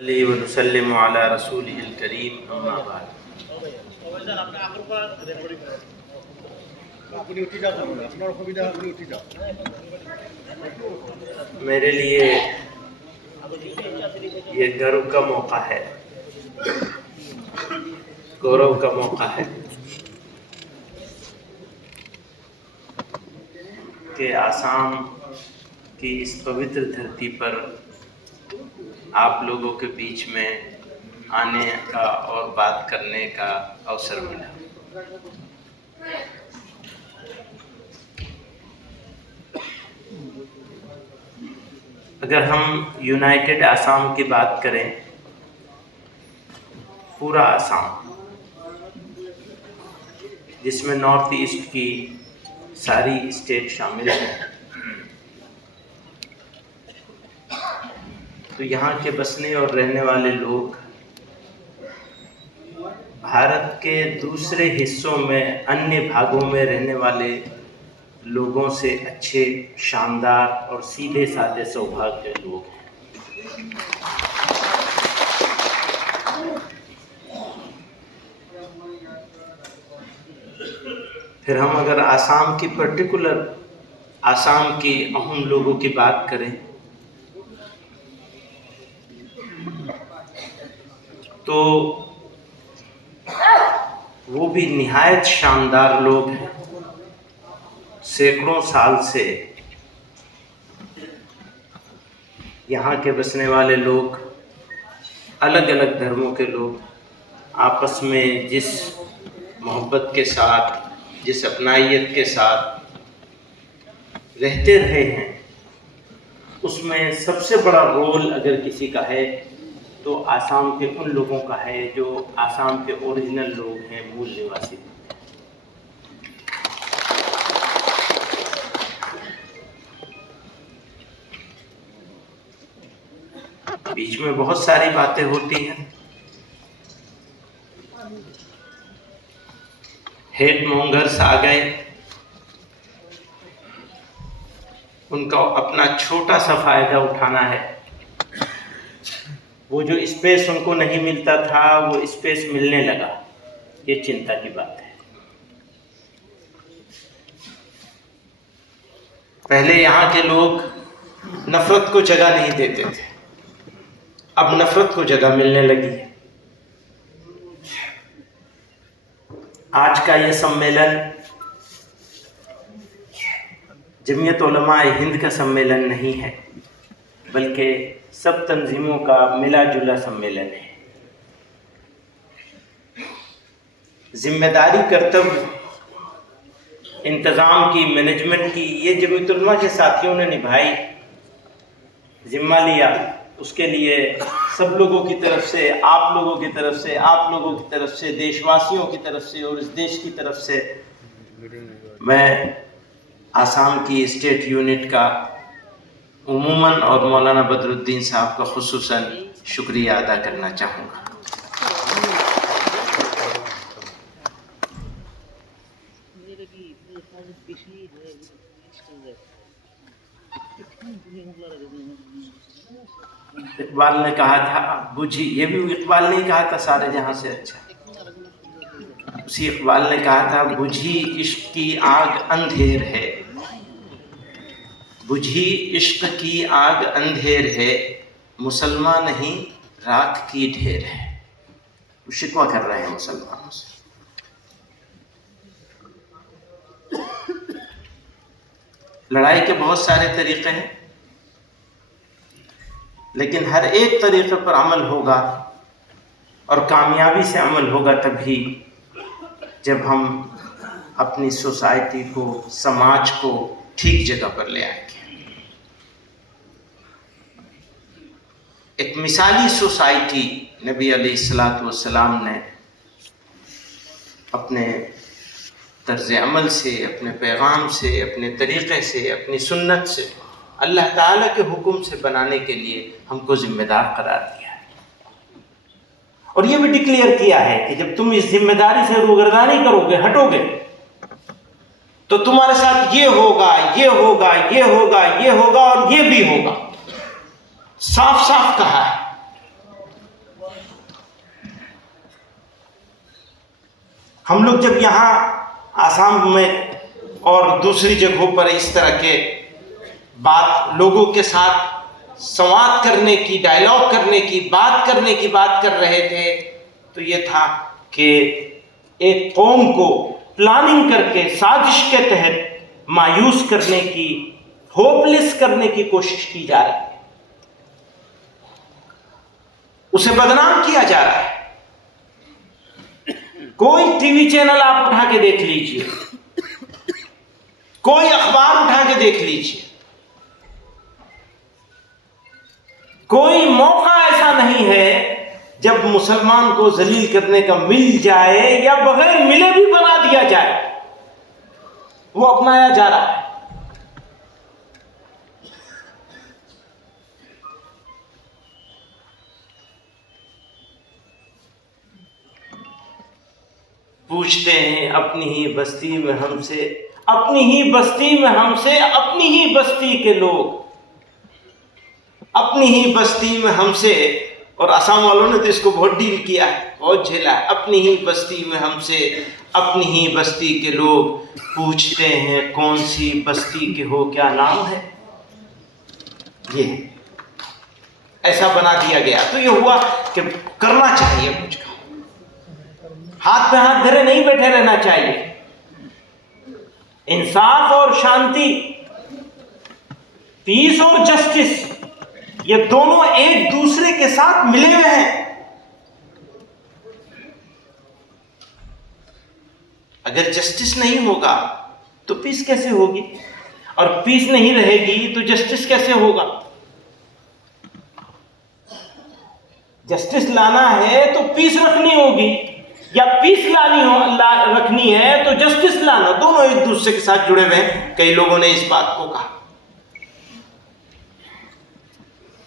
वनुसल्लिमु अला रसूलिहिल करीम अम्मा बाद। मेरे लिए ये गर्व का मौका है, गौरव का मौका है कि आसाम की इस पवित्र धरती पर आप लोगों के बीच में आने का और बात करने का अवसर मिला। अगर हम यूनाइटेड आसाम की बात करें, पूरा आसाम जिसमें नॉर्थ ईस्ट की सारी स्टेट शामिल हैं, तो यहाँ के बसने और रहने वाले लोग भारत के दूसरे हिस्सों में अन्य भागों में रहने वाले लोगों से अच्छे, शानदार और सीधे साधे स्वभाव के लोग हैं। फिर हम अगर आसाम की पर्टिकुलर आसाम की अहम लोगों की बात करें तो वो भी निहायत शानदार लोग हैं। सैकड़ों साल से यहाँ के बसने वाले लोग, अलग अलग धर्मों के लोग आपस में जिस मोहब्बत के साथ, जिस अपनाइयत के साथ रहते रहे हैं, उसमें सबसे बड़ा रोल अगर किसी का है तो आसाम के उन लोगों का है जो आसाम के ओरिजिनल लोग हैं, मूल निवासी। बीच में बहुत सारी बातें होती हैं, हेड मॉन्गर्स आ गए, उनका अपना छोटा सा फायदा उठाना है। वो जो स्पेस उनको नहीं मिलता था वो स्पेस मिलने लगा, ये चिंता की बात है। पहले यहाँ के लोग नफरत को जगह नहीं देते थे, अब नफरत को जगह मिलने लगी है। आज का ये सम्मेलन जमीयत उलमा हिंद का सम्मेलन नहीं है, बल्कि सब तंजीमों का मिला जुला सम्मेलन है। जिम्मेदारी, कर्तव्य, इंतज़ाम की, मैनेजमेंट की ये जमीयत उलमा के साथियों ने निभाई, जिम्मा लिया। उसके लिए सब लोगों की तरफ से, आप लोगों की तरफ से, आप लोगों की तरफ से, देशवासियों की तरफ से और इस देश की तरफ से मैं आसाम की स्टेट यूनिट का उमूमन और मौलाना बदरुद्दीन साहब का खुसूसन शुक्रिया अदा करना चाहूँगा। इकबाल ने कहा था, बुझी, ये भी इकबाल ने कहा था सारे जहां से अच्छा, उसी इकबाल ने कहा था, बुझी इश्क की आग अंधेर है, बुझी इश्क की आग अंधेर है, मुसलमान नहीं राख की ढेर है। वो शिकवा कर रहे हैं मुसलमानों से। लड़ाई के बहुत सारे तरीके हैं, लेकिन हर एक तरीके पर अमल होगा और कामयाबी से अमल होगा तभी जब हम अपनी सोसाइटी को, समाज को ठीक जगह पर ले आएंगे। एक मिसाली सोसाइटी नबी अलैहिस्सलातु वस्सलाम ने अपने तर्ज अमल से, अपने पैगाम से, अपने तरीक़े से, अपनी सुन्नत से, अल्लाह ताला के हुक्म से बनाने के लिए हमको जिम्मेदार करार दिया है। और ये भी डिक्लेयर किया है कि जब तुम इस जिम्मेदारी से रूगर्दानी करोगे, हटोगे, तो तुम्हारे साथ ये होगा, ये होगा, ये होगा, ये होगा और ये भी होगा। साफ साफ कहा है। हम लोग जब यहाँ आसाम में और दूसरी जगहों पर इस तरह के लोगों के साथ संवाद करने की, डायलॉग करने की, बात करने की बात कर रहे थे, तो ये था कि एक कौम को प्लानिंग करके साजिश के तहत मायूस करने की, होपलेस करने की कोशिश की जा रही है, उसे बदनाम किया जा रहा है। कोई टीवी चैनल आप उठा के देख लीजिए, कोई अखबार उठा के देख लीजिए, कोई मौका ऐसा नहीं है जब मुसलमान को जलील करने का मिल जाए या बगैर मिले भी बना दिया जाए, वो अपनाया जा रहा है। पूछते हैं अपनी ही बस्ती में हमसे, अपनी ही बस्ती में हमसे, अपनी ही बस्ती के लोग, अपनी ही बस्ती में हमसे। और असम वालों ने तो इसको बहुत डील किया है, बहुत झेला है। अपनी ही बस्ती में हमसे, अपनी ही बस्ती के लोग पूछते हैं कौन सी बस्ती के हो, क्या नाम है। ये ऐसा बना दिया गया। तो ये हुआ कि करना चाहिए कुछ काम, हाथ पे हाथ धरे नहीं बैठे रहना चाहिए। इंसाफ और शांति, पीस और जस्टिस, ये दोनों एक दूसरे के साथ मिले हुए हैं। अगर जस्टिस नहीं होगा तो पीस कैसे होगी, और पीस नहीं रहेगी तो जस्टिस कैसे होगा। जस्टिस लाना है तो पीस रखनी होगी, या पीस रखनी है तो जस्टिस लाना, दोनों एक दूसरे के साथ जुड़े हुए हैं। कई लोगों ने इस बात को कहा।